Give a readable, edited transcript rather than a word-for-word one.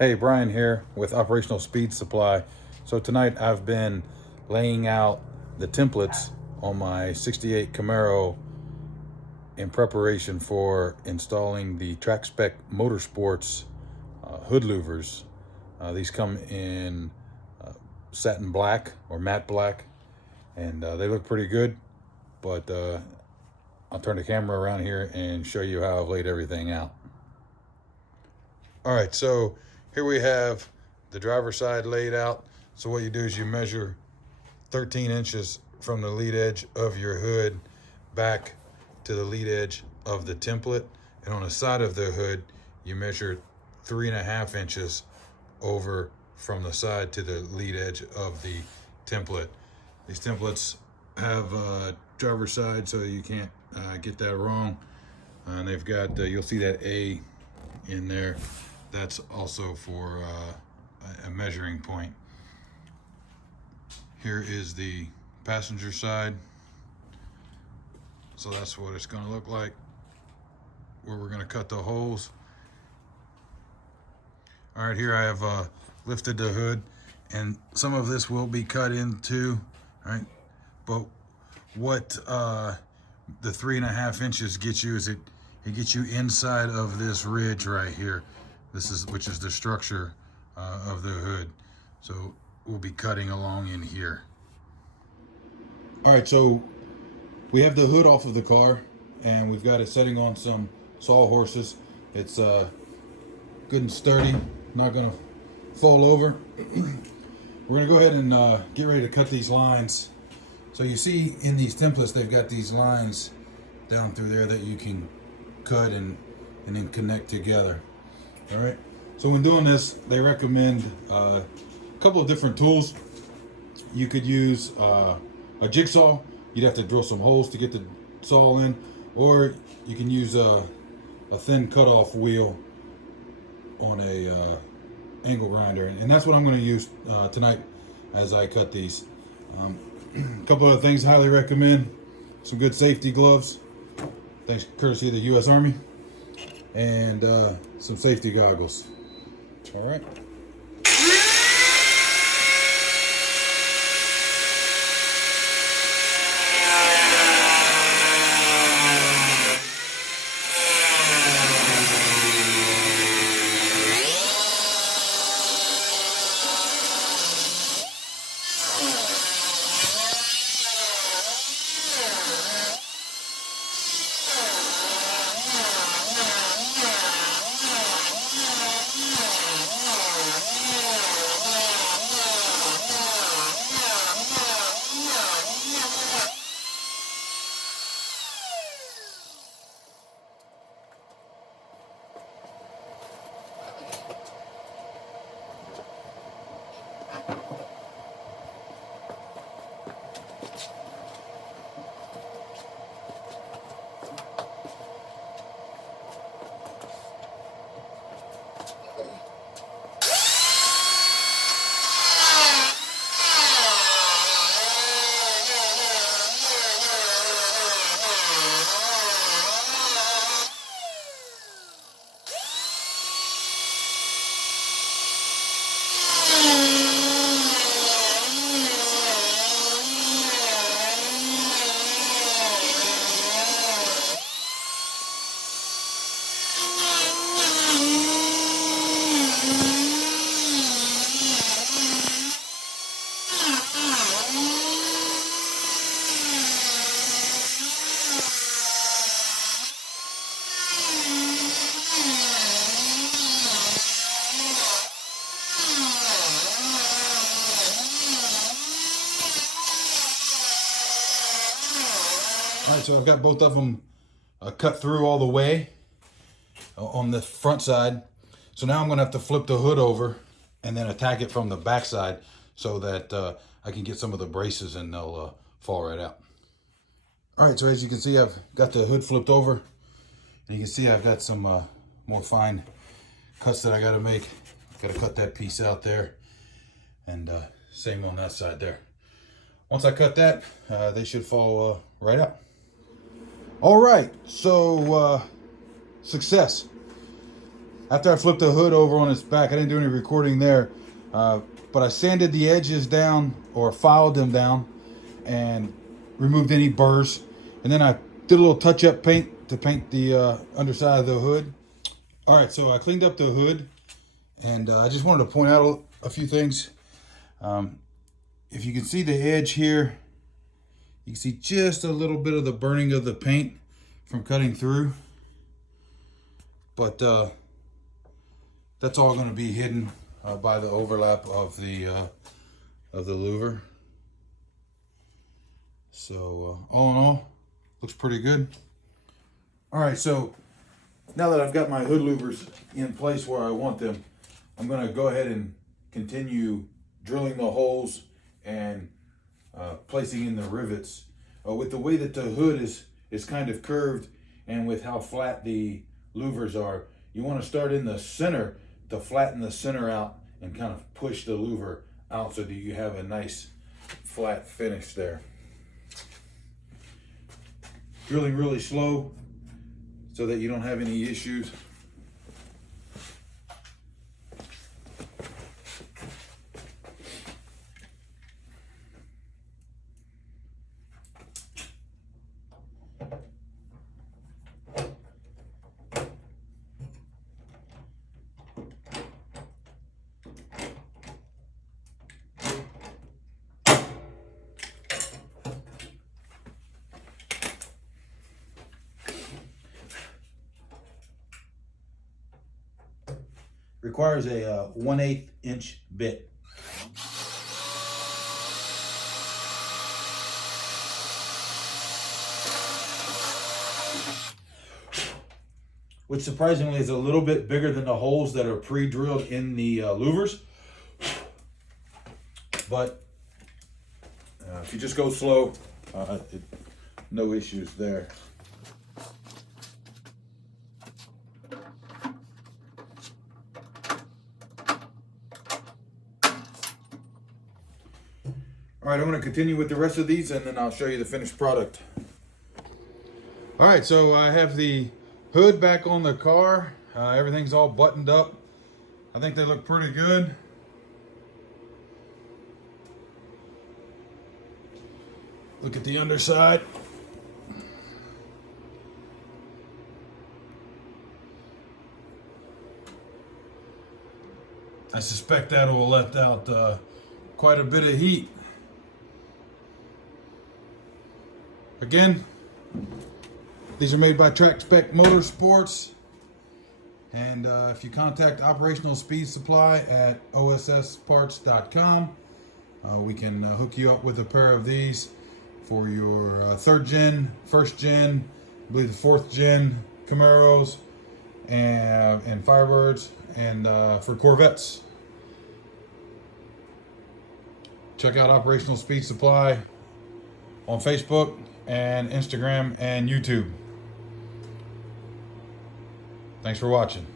Hey, Brian here with Operational Speed Supply. So tonight I've been laying out the templates on my 68 Camaro in preparation for installing the Trackspec Motorsports hood louvers. These come in satin black or matte black, and they look pretty good, but I'll turn the camera around here and show you how I've laid everything out. All right, so here we have the driver's side laid out. So what you do is you measure 13 inches from the lead edge of your hood back to the lead edge of the template. And on the side of the hood, you measure 3.5 inches over from the side to the lead edge of the template. These templates have driver's side, so you can't get that wrong. And they've got, you'll see that A in there. That's also for a measuring point. Here is the passenger side. So that's what it's going to look like, where we're going to cut the holes. All right, here I have lifted the hood, and some of this will be cut into, right? But what the 3.5 inches gets you is it gets you inside of this ridge right here. Which is the structure of the hood. So we'll be cutting along in here. All right, so we have the hood off of the car, and we've got it setting on some sawhorses. It's good and sturdy, not gonna fall over. We're gonna go ahead and get ready to cut these lines. So you see in these templates, they've got these lines down through there that you can cut and then connect together. All right, so when doing this, they recommend a couple of different tools. You could use a jigsaw. You'd have to drill some holes to get the saw in, or you can use a thin cutoff wheel on a angle grinder, and that's what I'm going to use tonight as I cut these. A couple other things I highly recommend: some good safety gloves, thanks courtesy of the U.S. Army, and some safety goggles. All right. All right, so I've got both of them cut through all the way on the front side. So now I'm gonna have to flip the hood over and then attack it from the back side so that I can get some of the braces and they'll fall right out. All right, so as you can see, I've got the hood flipped over, and you can see I've got some more fine cuts that I gotta make. Gotta cut that piece out there, and same on that side there. Once I cut that, they should fall right out. All right, so success. after I flipped the hood over on its back, I didn't do any recording there, but I sanded the edges down, or filed them down, and removed any burrs. And then I did a little touch-up paint to paint the underside of the hood. All right, so I cleaned up the hood, and I just wanted to point out a few things. If you can see the edge here, you can see just a little bit of the burning of the paint from cutting through. But that's all going to be hidden by the overlap of the louver. So all in all, looks pretty good. All right, so now that I've got my hood louvers in place where I want them, I'm going to go ahead and continue drilling the holes and placing in the rivets. With the way that the hood is kind of curved, and with how flat the louvers are, you want to start in the center to flatten the center out and kind of push the louver out so that you have a nice flat finish there. Drilling really slow so that you don't have any issues. Requires a 1/8 inch bit. Which surprisingly is a little bit bigger than the holes that are pre-drilled in the louvers. But if you just go slow, no issues there. All right, I'm going to continue with the rest of these, and then I'll show you the finished product. All right, so I have the hood back on the car. Everything's all buttoned up. I think they look pretty good. Look at the underside. I suspect that will let out quite a bit of heat. Again, these are made by Trackspec Motorsports, and if you contact Operational Speed Supply at ossparts.com, we can hook you up with a pair of these for your third gen, first gen, I believe the fourth gen Camaros and Firebirds, and for Corvettes. Check out Operational Speed Supply on Facebook and Instagram and YouTube. Thanks for watching.